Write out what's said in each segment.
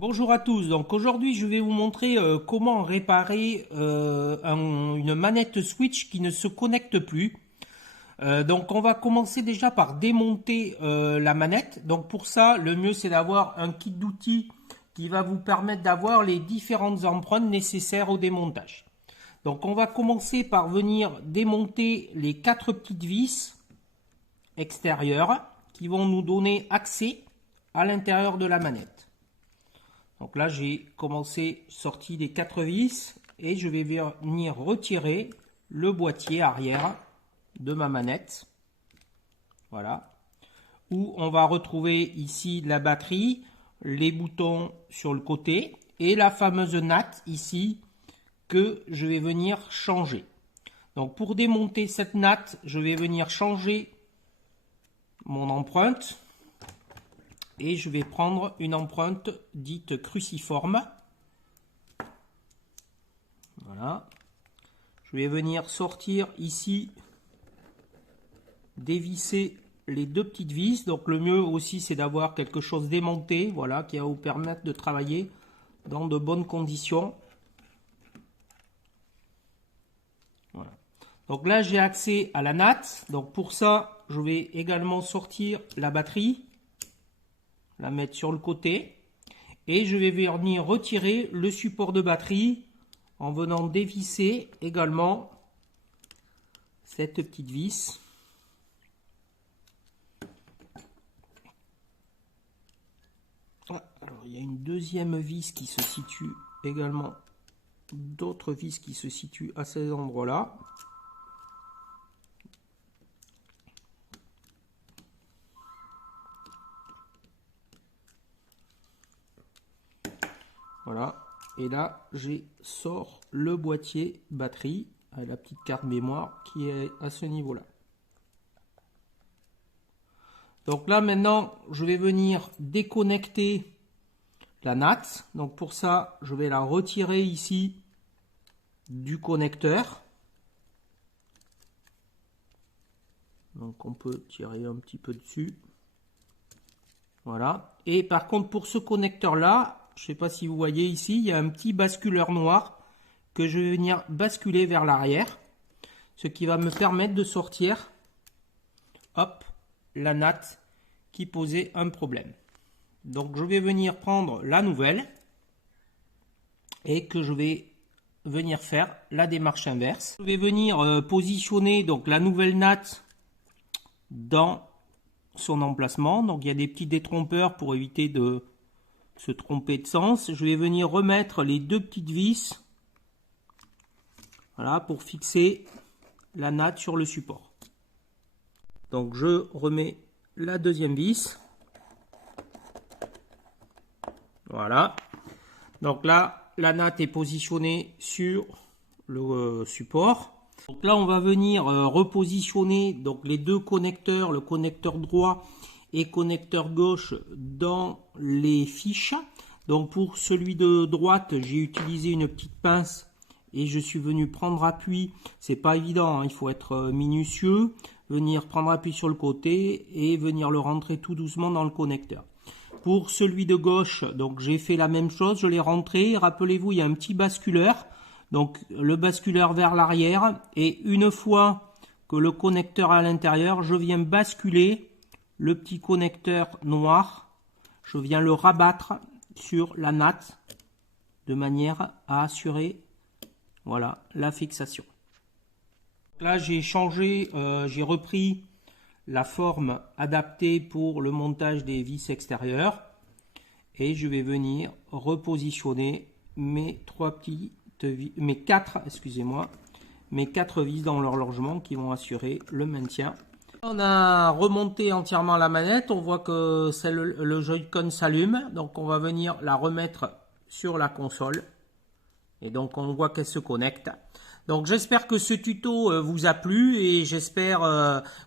Bonjour à tous, donc aujourd'hui je vais vous montrer comment réparer une manette Switch qui ne se connecte plus. Donc on va commencer déjà par démonter la manette. Donc pour ça le mieux c'est d'avoir un kit d'outils qui va vous permettre d'avoir les différentes empreintes nécessaires au démontage. Donc on va commencer par venir démonter les 4 petites vis extérieures qui vont nous donner accès à l'intérieur de la manette. Donc là, j'ai sorti les 4 vis et je vais venir retirer le boîtier arrière de ma manette. Voilà. Où on va retrouver ici la batterie, les boutons sur le côté et la fameuse natte ici que je vais venir changer. Donc pour démonter cette natte, je vais venir changer mon empreinte. Et je vais prendre une empreinte dite cruciforme. Voilà. Je vais venir sortir ici, dévisser les 2 petites vis. Donc le mieux aussi c'est d'avoir quelque chose démonté, voilà, qui va vous permettre de travailler dans de bonnes conditions. Voilà. Donc là j'ai accès à la natte. Donc pour ça, je vais également sortir la batterie. La mettre sur le côté et je vais venir retirer le support de batterie en venant dévisser également cette petite vis. Alors il y a une deuxième vis qui se situe également, d'autres vis qui se situent à ces endroits là. Voilà, et là j'ai sort le boîtier batterie avec la petite carte mémoire qui est à ce niveau là. Donc là maintenant je vais venir déconnecter la natte. Donc pour ça je vais la retirer ici du connecteur. Donc on peut tirer un petit peu dessus. Voilà, et par contre pour ce connecteur là, je ne sais pas si vous voyez ici, il y a un petit basculeur noir que je vais venir basculer vers l'arrière. Ce qui va me permettre de sortir, hop, la natte qui posait un problème. Donc je vais venir prendre la nouvelle et que je vais venir faire la démarche inverse. Je vais venir positionner donc la nouvelle natte dans son emplacement. Donc il y a des petits détrompeurs pour éviter de se tromper de sens. Je vais venir remettre les 2 petites vis, voilà, pour fixer la natte sur le support. Donc je remets la deuxième vis. Voilà. Donc là, la natte est positionnée sur le support. Donc là, on va venir repositionner donc les 2 connecteurs, le connecteur droit et connecteur gauche dans les fiches. Donc pour celui de droite, j'ai utilisé une petite pince et je suis venu prendre appui. C'est pas évident, hein, il faut être minutieux, venir prendre appui sur le côté et venir le rentrer tout doucement dans le connecteur. Pour celui de gauche, donc j'ai fait la même chose, je l'ai rentré. Rappelez-vous, il y a un petit basculeur, donc le basculeur vers l'arrière, et une fois que le connecteur est à l'intérieur, je viens basculer le petit connecteur noir, je viens le rabattre sur la natte de manière à assurer, voilà, la fixation. Là j'ai changé, j'ai repris la forme adaptée pour le montage des vis extérieures et je vais venir repositionner mes 4 vis dans leur logement qui vont assurer le maintien. On a remonté entièrement la manette, on voit que le Joy-Con s'allume, donc on va venir la remettre sur la console et donc on voit qu'elle se connecte. Donc j'espère que ce tuto vous a plu et j'espère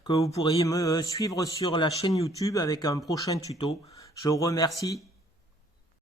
que vous pourriez me suivre sur la chaîne YouTube avec un prochain tuto. Je vous remercie.